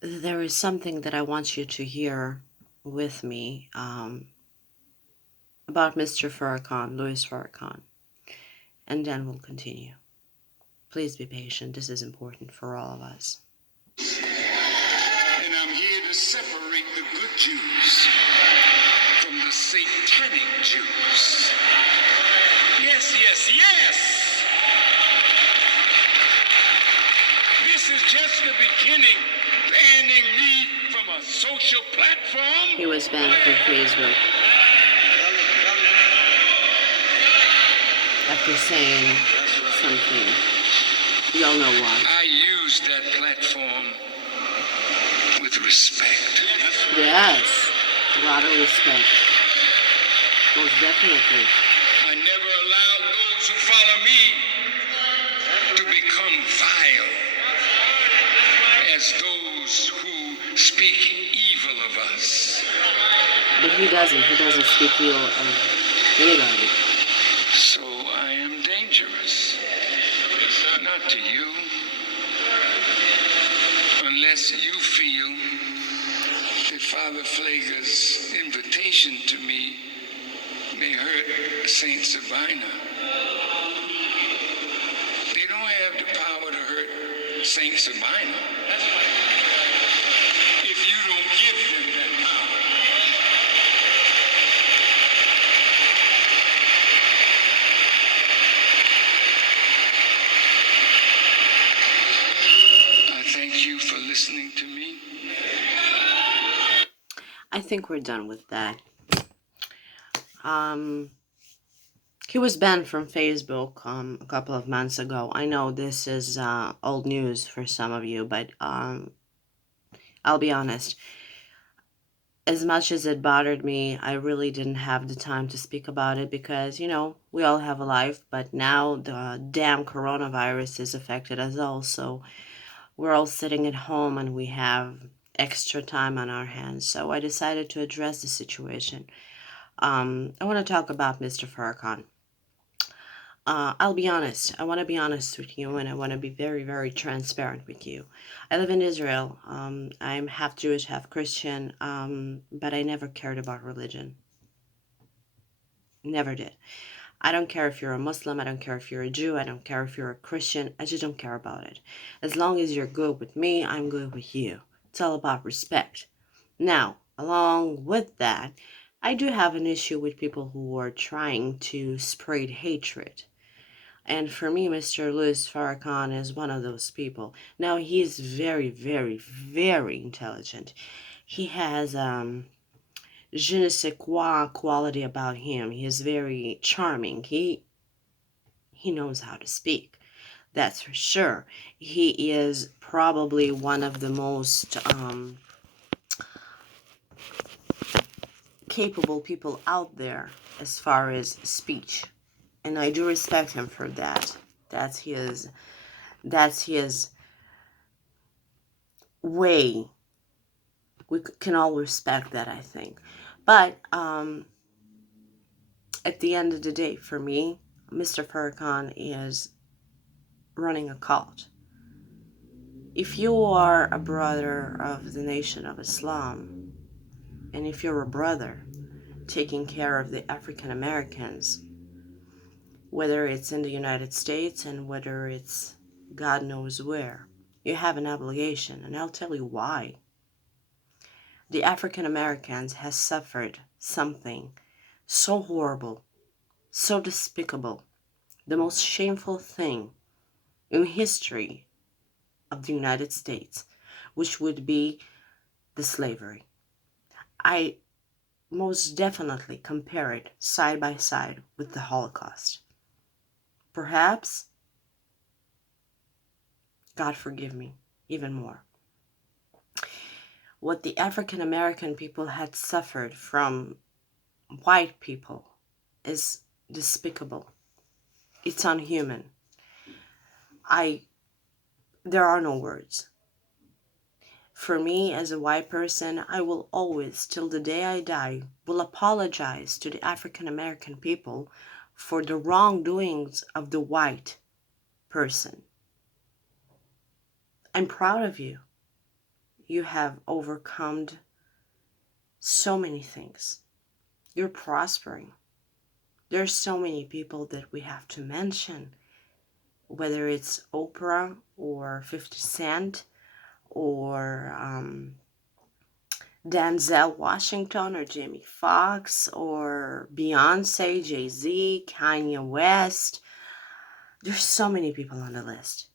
There is something that I want you to hear with me about Mr. Farrakhan, Louis Farrakhan, and then we'll continue. Please be patient. This is important for all of us. And I'm here to separate the good Jews from the satanic Jews. Yes, yes, yes! This is just the beginning. Banning me from a social platform. He was banned from Facebook after saying something. We all know why. I use that platform with respect. Yes, a lot of respect. Most definitely. I never allowed those who follow me to become vile as those who speak evil of us. But he doesn't. He doesn't speak ill of anybody. So I am dangerous. Not to you. Unless you feel that Father Pfleger's invitation to me may hurt Saint Sabina. They don't have the power to hurt Saint Sabina if you don't give them that power. I thank you for listening to me. I think we're done with that. He was banned from Facebook a couple of months ago. I know this is old news for some of you, but I'll be honest. As much as it bothered me, I really didn't have the time to speak about it because, we all have a life, but now the damn coronavirus has affected us all. So we're all sitting at home and we have extra time on our hands. So I decided to address the situation. I want to talk about Mr. Farrakhan. I'll be honest. I want to be honest with you, and I want to be very, very transparent with you. I live in Israel. I'm half Jewish, half Christian, but I never cared about religion. Never did. I don't care if you're a Muslim. I don't care if you're a Jew. I don't care if you're a Christian. I just don't care about it. As long as you're good with me, I'm good with you. It's all about respect. Now, along with that, I do have an issue with people who are trying to spread hatred. And for me, Mr. Louis Farrakhan is one of those people. Now, he's very, very, very intelligent. He has je ne sais quoi quality about him. He is very charming. He knows how to speak. That's for sure. He is probably one of the most capable people out there as far as speech. And I do respect him for that. That's his way. We can all respect that, I think. But at the end of the day, for me, Mr. Farrakhan is running a cult. If you are a brother of the Nation of Islam, and if you're a brother taking care of the African Americans, whether it's in the United States and whether it's God knows where, you have an obligation, and I'll tell you why. The African Americans has suffered something so horrible, so despicable, the most shameful thing in history of the United States, which would be the slavery. I most definitely compare it side by side with the Holocaust. Perhaps, God forgive me, even more. What the African American people had suffered from white people is despicable. It's unhuman. There are no words. For me, as a white person, I will always, till the day I die, will apologize to the African American people for the wrongdoings of the white person. I'm proud of you. You have overcome so many things. You're prospering. There are so many people that we have to mention, whether it's Oprah or 50 Cent or Denzel Washington or Jamie Foxx or Beyonce, Jay-Z, Kanye West. There's so many people on the list.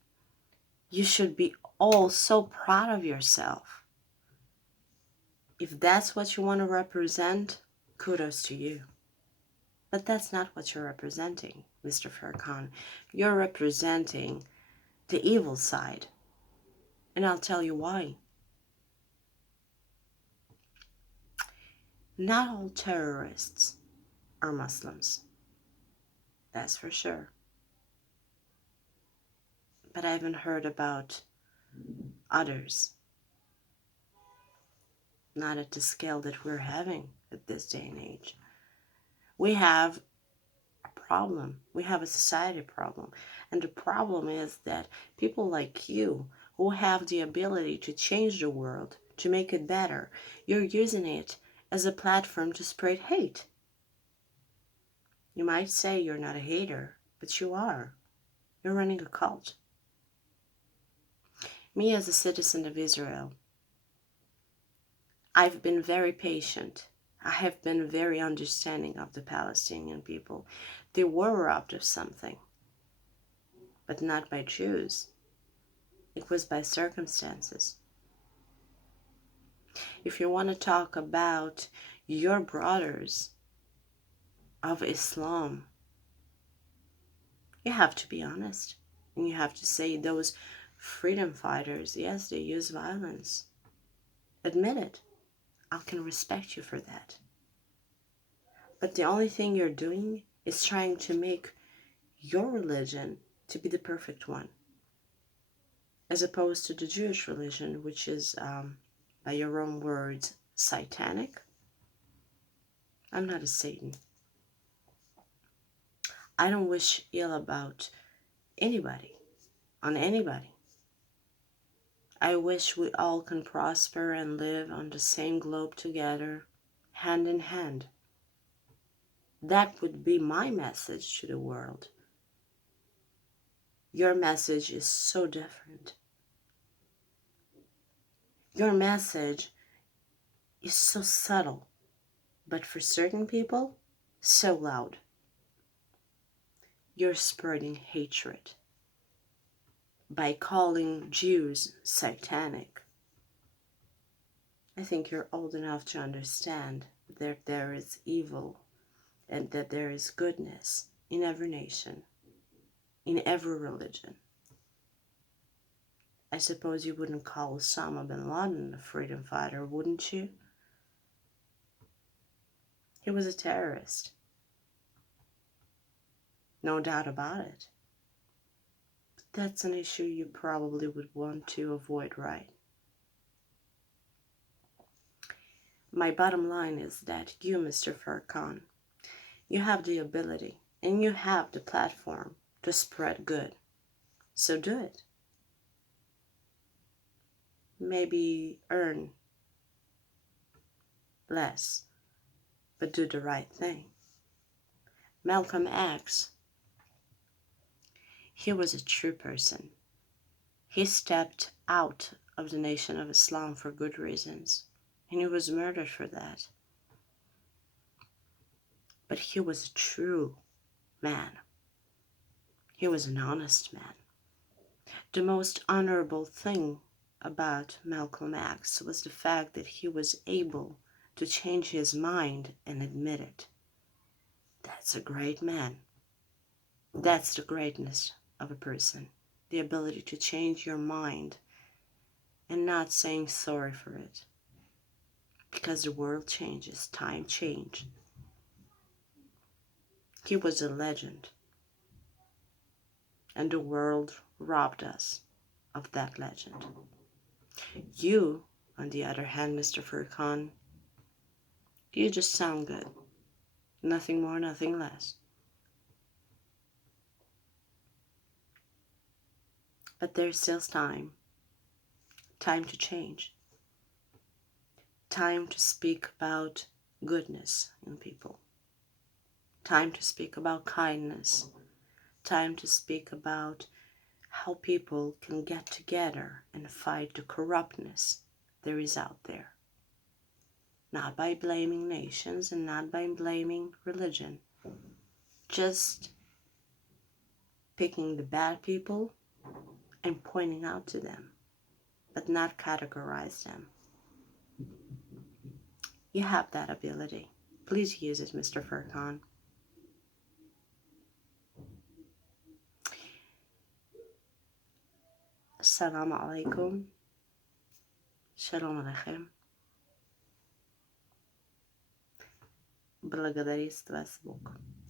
You should be all so proud of yourself. If that's what you want to represent, kudos to you. But that's not what you're representing, Mr. Farrakhan. You're representing the evil side. And I'll tell you why. Not all terrorists are Muslims. That's for sure. But I haven't heard about others. Not at the scale that we're having at this day and age. We have a problem. We have a society problem. And the problem is that people like you who have the ability to change the world, to make it better, you're using it as a platform to spread hate. You might say you're not a hater, but you are. You're running a cult. Me as a citizen of Israel, I've been very patient. I have been very understanding of the Palestinian people. They were robbed of something, but not by Jews. It was by circumstances. If you want to talk about your brothers of Islam, you have to be honest. And you have to say those freedom fighters, yes, they use violence. Admit it. I can respect you for that. But the only thing you're doing is trying to make your religion to be the perfect one, as opposed to the Jewish religion, which is, by your own words, satanic. I'm not a Satan. I don't wish ill about anybody, on anybody. I wish we all can prosper and live on the same globe together, hand in hand. That would be my message to the world. Your message is so different. Your message is so subtle, but for certain people, so loud. You're spreading hatred by calling Jews satanic. I think you're old enough to understand that there is evil and that there is goodness in every nation, in every religion. I suppose you wouldn't call Osama bin Laden a freedom fighter, wouldn't you? He was a terrorist. No doubt about it. But that's an issue you probably would want to avoid, right? My bottom line is that you, Mr. Farrakhan, you have the ability and you have the platform to spread good. So do it. Maybe earn less, but do the right thing. Malcolm X, he was a true person. He stepped out of the Nation of Islam for good reasons, and he was murdered for that. But he was a true man. He was an honest man. The most honorable thing about Malcolm X was the fact that he was able to change his mind and admit it. That's a great man. That's the greatness of a person. The ability to change your mind and not saying sorry for it. Because the world changes, time changed. He was a legend. And the world robbed us of that legend. You, on the other hand, Mr. Furkan, you just sound good. Nothing more, nothing less. But there's still time. Time to change. time to speak about goodness in people, time to speak about kindness, time to speak about how people can get together and fight the corruptness there is out there. Not by blaming nations and not by blaming religion, just picking the bad people and pointing out to them, but not categorize them. You have that ability. Please use it, Mr. Furkan. Assalamu alaikum. Shalom aleichem. Благодарю вас Бог.